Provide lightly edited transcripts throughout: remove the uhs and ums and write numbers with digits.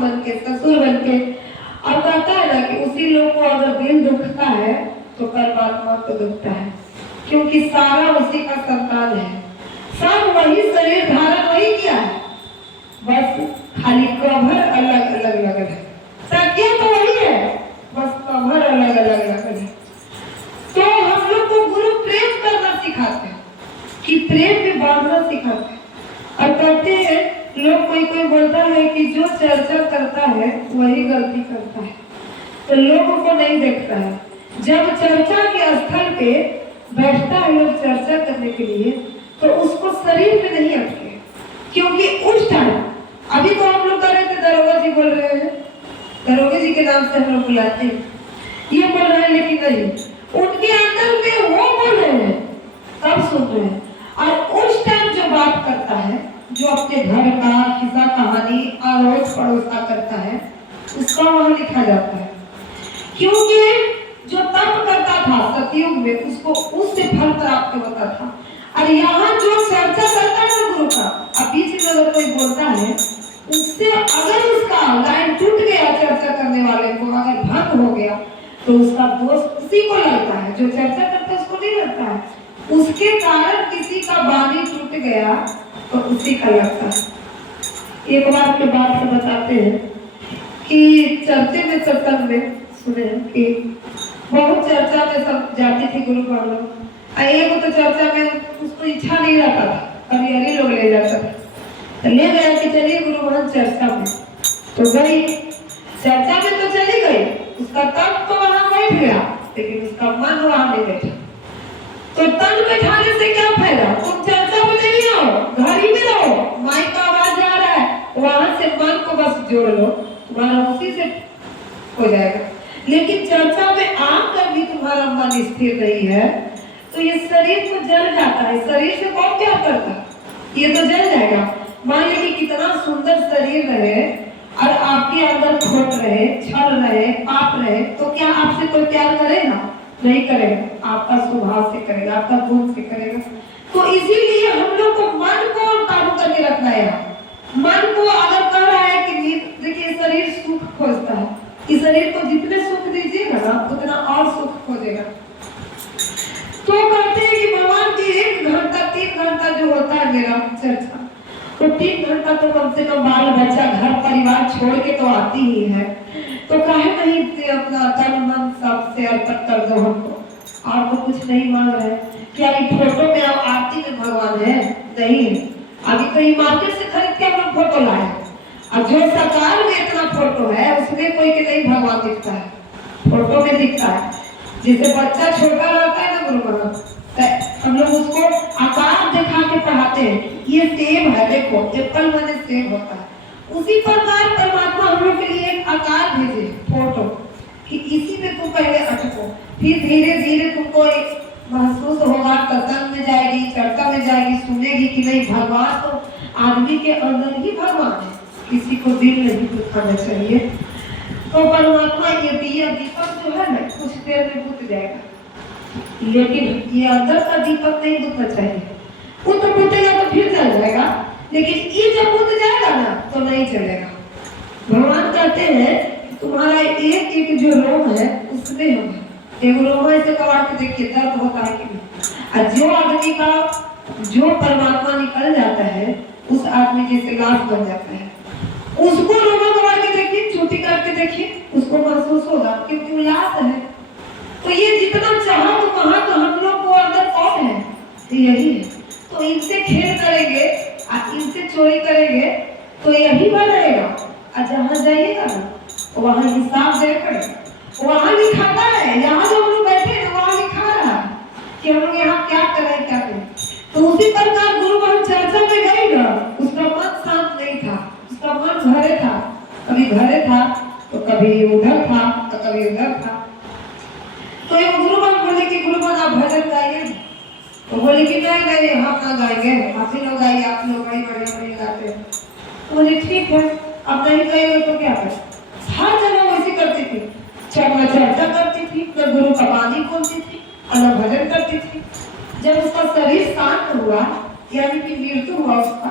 बन के, ससुर बन के। और कहता है ना कि उसी लोग को अगर दिल दुखता है तो परमात्मा को दुखता है, क्योंकि सारा उसी का संतान है। सब वही शरीर धारण वही किया है, बस खाली कवर अलग अलग लग है। तकिया तो वही है, बस कवर अलग अलग लग है। तो हम लोग को गुरु प्रेम करना सिखाते हैं, कि प्रेम में बांधना सिखाते हैं। और कहते हैं लोग, कोई बोलता है कि जो चर्चा करता है वही गलती करता है, तो लोगों को नहीं देखता है। जब चर्चा के स्थल पे बैठता है लोग चर्चा करने के लिए, तो उसको शरीर में नहीं अटके, क्योंकि उस टाइम अभी तो हम लोग कर रहे थे, दरोगा जी बोल रहे हैं, दरोगा जी के नाम से हम लोग बुलाते हैं, ये बोल रहे हैं, लेकिन नहीं, उनके अंदर में वो बोल रहे हैं, तब सुन रहे हैं। और उस टाइम जो बात करता है, जो अपने घर का किस्सा कहानी अड़ोस पड़ोस का करता है, उसका वहां लिखा जाता है। क्योंकि जो तप करता था सतयुग में, उसको उससे फल प्राप्त होता था। और यहाँ जो चर्चा करता है ना गुरु का, अब बीच में अगर कोई बोलता है, उससे अगर उसका लाइन टूट गया, चर्चा करने वाले को अगर भंग हो गया, तो उसका दोष उसी को लगता है, जो चर्चा करता है उसको नहीं लगता है। उसके कारण किसी का वाणी टूट गया तो उसी का लगता है। एक बार के बात से बताते हैं कि चर्चे में, सत्संग में सुने कि बहुत चर्चा में सब जाती थी गुरु पांडव। एक तो चर्चा में उसको इच्छा नहीं रहता था, कभी हरी लोग ले जाता था, तो ले गया कि चलिए गुरु वहां चर्चा में, तो गई चर्चा में, तो चली गई, उसका तन तो वहां बैठ गया, लेकिन उसका मन वहां नहीं बैठा। तो तन बैठाने से क्या फायदा, तुम चर्चा में नहीं आओ, घर ही में रहो, माइक का आवाज आ रहा है, वहां से मन को बस जोड़ लो, तुम्हारा उसी से हो जाएगा। लेकिन चर्चा में आकर भी तुम्हारा मन स्थिर नहीं है, तो ये शरीर तो जल जाता है। शरीर से कौन क्या करता है, ये तो जल जाएगा। मान लीजिए कितना सुंदर शरीर रहे और आपके अंदर खोट रहे, छल रहे, पाप रहे, तो क्या आपसे कोई प्यार करेगा? नहीं करेगा, आपका स्वभाव से करेगा, आपका गुण से करेगा। तो इसीलिए हम लोग को मन को काबू करके रखना है। मन को अगर कह रहा है कि देखिए शरीर सुख खोजता है, इस शरीर को जितने सुख दीजिएगा ना, उतना और सुख खोजेगा। तो कहते हैं कि भगवान की 1 घंटा 3 घंटा जो होता है मेरा चर्चा, तो 3 घंटा तो कम से कम बाल बच्चा घर परिवार छोड़ के तो आती ही है। तो काहे नहीं अपना तन मन सब से अर्पण कर दो हमको, और तो कुछ नहीं मांग रहे। क्या ये फोटो में अब आरती में भगवान है? नहीं है। अभी तो ये मार्केट से खरीद के हम लोग फोटो लाए, और जो सरकार में इतना फोटो है उसमें कोई के नहीं भगवान दिखता है, फोटो में दिखता है। जिसे बच्चा छोटा रहता है ना गुरु महाराज, हम लोग उसको आकार दिखा के पढ़ाते हैं, ये सेब है, देखो एप्पल माने सेब होता है। उसी प्रकार परमात्मा हम लोग के लिए एक आकार भेजे, फोटो, कि इसी में तुम पहले अटको, फिर धीरे धीरे तुमको एक महसूस होगा, सत्संग में जाएगी, चर्चा में जाएगी, सुनेगी कि नहीं भगवान तो आदमी के अंदर ही भगवान है, किसी को दिल नहीं दुखाना चाहिए। तो परमात्मा ये दिया दीपक जो है ना, कुछ देर में बुझ जाएगा, लेकिन ये अंदर का दीपक नहीं बुझना चाहिए। वो तो बुझेगा तो फिर चल जाएगा, लेकिन ये जब बुझ जाएगा ना तो नहीं चलेगा। भगवान कहते हैं तुम्हारा एक एक जो रोम है उसमें हम है। एक रोम ऐसे कबाड़ के देखिए दर्द होता है कि नहीं। और जो आदमी का जो परमात्मा निकल जाता है, उस आदमी जैसे लाश बन जाता है, उसको रोमा कबाड़ के देखिए, चोटी करके देखिए, उसको महसूस होगा क्योंकि वो लाश है। तो ये जितना चाहो तो वहां तो हम लोग को अंदर कौन है? यही है। तो इनसे खेल करेंगे और इनसे चोरी करेंगे तो यही बढ़ेगा। और जहाँ जाइएगा ना वहाँ हिसाब दे पड़ेगा, वहाँ लिखाता है। यहाँ जो हम लोग बैठे हैं वहाँ लिखा रहा है कि हम लोग यहाँ क्या करें क्या करें। तो उसी प्रकार गुरु वहाँ चर्चा में गई ना, उसका मन शांत नहीं था, उसका मन घरे था, कभी घरे था तो कभी उधर था तो कभी उधर था। तो ये गुरुमान बोले कि गुरुमान आप भजन गाइए, तो बोले कि नहीं नहीं हम ना गाएंगे, आप ही लोग गाइए, आप लोग बड़ी बड़ी गाते हैं। तो बोले ठीक है, अब नहीं गाएंगे तो क्या करें। हर जगह वैसी करती थी, न चर्चा करती थी, न गुरु का वाणी खोलती थी, न भजन करती थी। जब उसका शरीर शांत हुआ, यानी कि मृत्यु हुआ उसका,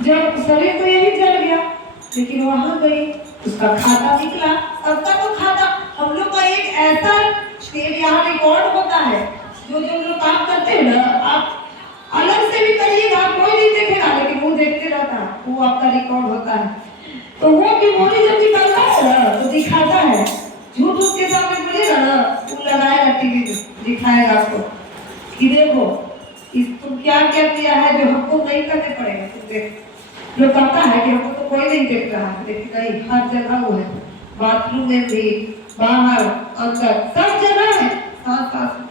जब शरीर तो यही जल गया, लेकिन वहां गई, उसका खाता निकला, सबका तो खाता। हम लोग का एक ऐसा यहाँ रिकॉर्ड होता है, जो जो लोग काम करते हैं ना, आप अलग से भी करिएगा कोई नहीं देखेगा, लेकिन वो देखते रहता है, वो आपका रिकॉर्ड होता है। तो वो मेमोरी जब निकलता है ना तो दिखाता है, झूठ उसके सामने बोलेगा ना, वो लगाएगा टीवी में, दिखाएगा आपको कि देखो इस तुम क्या क्या किया है जो हमको नहीं करने पड़ेगा। तुम देख, जो कहता है कि हमको तो कोई नहीं देख रहा है, लेकिन नहीं, हर जगह वो है, बाथरूम में भी, बाहर अंदर सब जगह है, साथ साथ।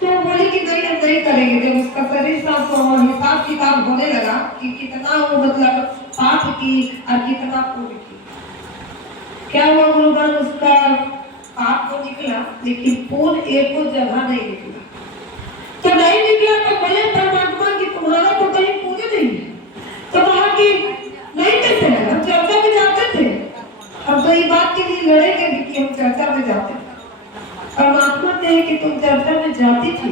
तो बोले कि नहीं हम नहीं करेंगे। जब उसका शरीर साफ हुआ, हिसाब किताब होने लगा कि कितना वो मतलब पाप की और कितना पुण्य की, क्या हुआ गुरुगण, उसका पाप तो निकला लेकिन पुण्य एक जगह नहीं निकला। तो नहीं निकला तो बोले परमात्मा की तुम्हारा तो कहीं पुण्य नहीं है। तो कहा कि नहीं कैसे है, हम चर्चा में जाते थे, हम तो ये बात के लिए लड़ेंगे कि हम चर्चा में जाते थे। परमात्मा कहे कि तुम चर्चा में जाती थी,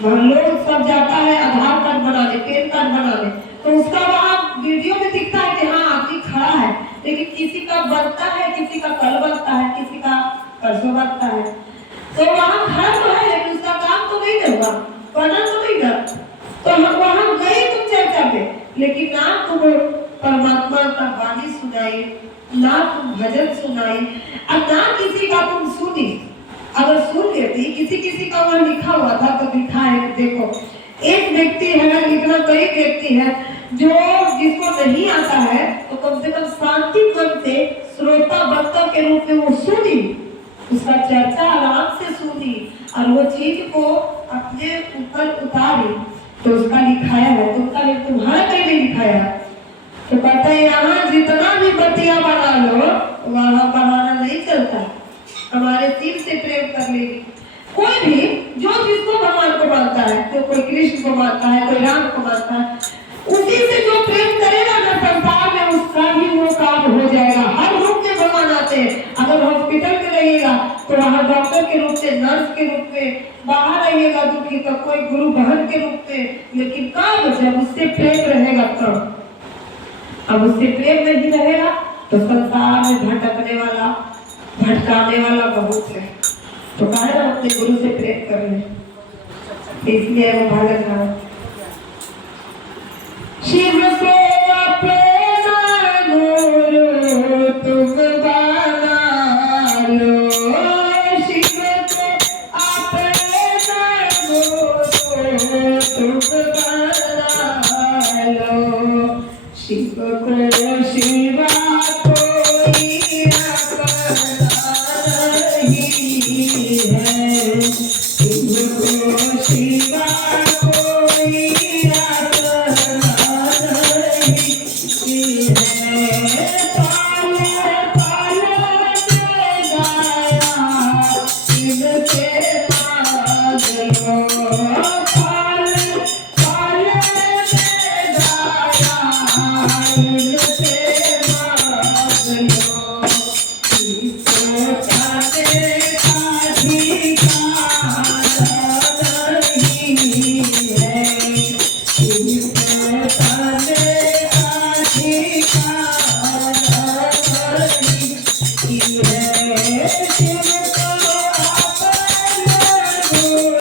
लोग सब जाता है आधार कार्ड बनाने, पैन कार्ड बनाने, तो उसका वहाँ वीडियो में दिखता है कि हाँ आदमी खड़ा है, लेकिन किसी का बनता है, किसी का कल बनता है, किसी का परसों बनता है। तो वहाँ खड़ा तो है लेकिन उसका काम तो नहीं होगा, बना तो नहीं था। तो हम वहाँ गए तुम चर्चा में, लेकिन ना तुम परमात्मा का वाणी सुनाई, ना तुम भजन सुनाई, और ना किसी का तुम सुनी। अगर सुन लेती, किसी किसी का वहाँ लिखा हुआ था तो लिखा है, देखो एक व्यक्ति है, इतना कई व्यक्ति है जो जिसको नहीं आता है तो कम से कम शांति मन से श्रोता वक्ता के रूप में वो सुनी, उसका चर्चा आराम से सुनी और वो चीज को अपने ऊपर उतारी, तो उसका लिखाया है। तुम्हारा कहीं नहीं लिखाया है। तो कहता है यहाँ जितना भी बतिया बना लो वहाँ बहाना नहीं चलता, हमारे दिल से प्रेम कर लेगी। कोई भी जो जिसको भगवान को मानता है, तो कोई कृष्ण को मानता है, कोई राम को मानता है, उसी से जो प्रेम करेगा ना संसार में, उसका भी वो काम हो जाएगा। हर रूप में भगवान आते हैं। अगर हॉस्पिटल में रहिएगा तो वहाँ डॉक्टर के रूप में, नर्स के रूप में, बाहर रहिएगा दुखी तो कोई गुरु बहन के रूप में, लेकिन कब जब उससे प्रेम रहेगा तब। अब उससे प्रेम नहीं रहेगा तो संसार में भटकने वाला, भटकाने वाला बहुत है। तो कहा ना अपने गुरु से प्रेम कर ले, इसलिए वो भटक रहा। शिव को अपना गुरु तुम बना लो, शिव को अपना गुरु तुम बना लो, शिव को शिवा कोई अपना नहीं है, शिव को शिवा कोई अपना नहीं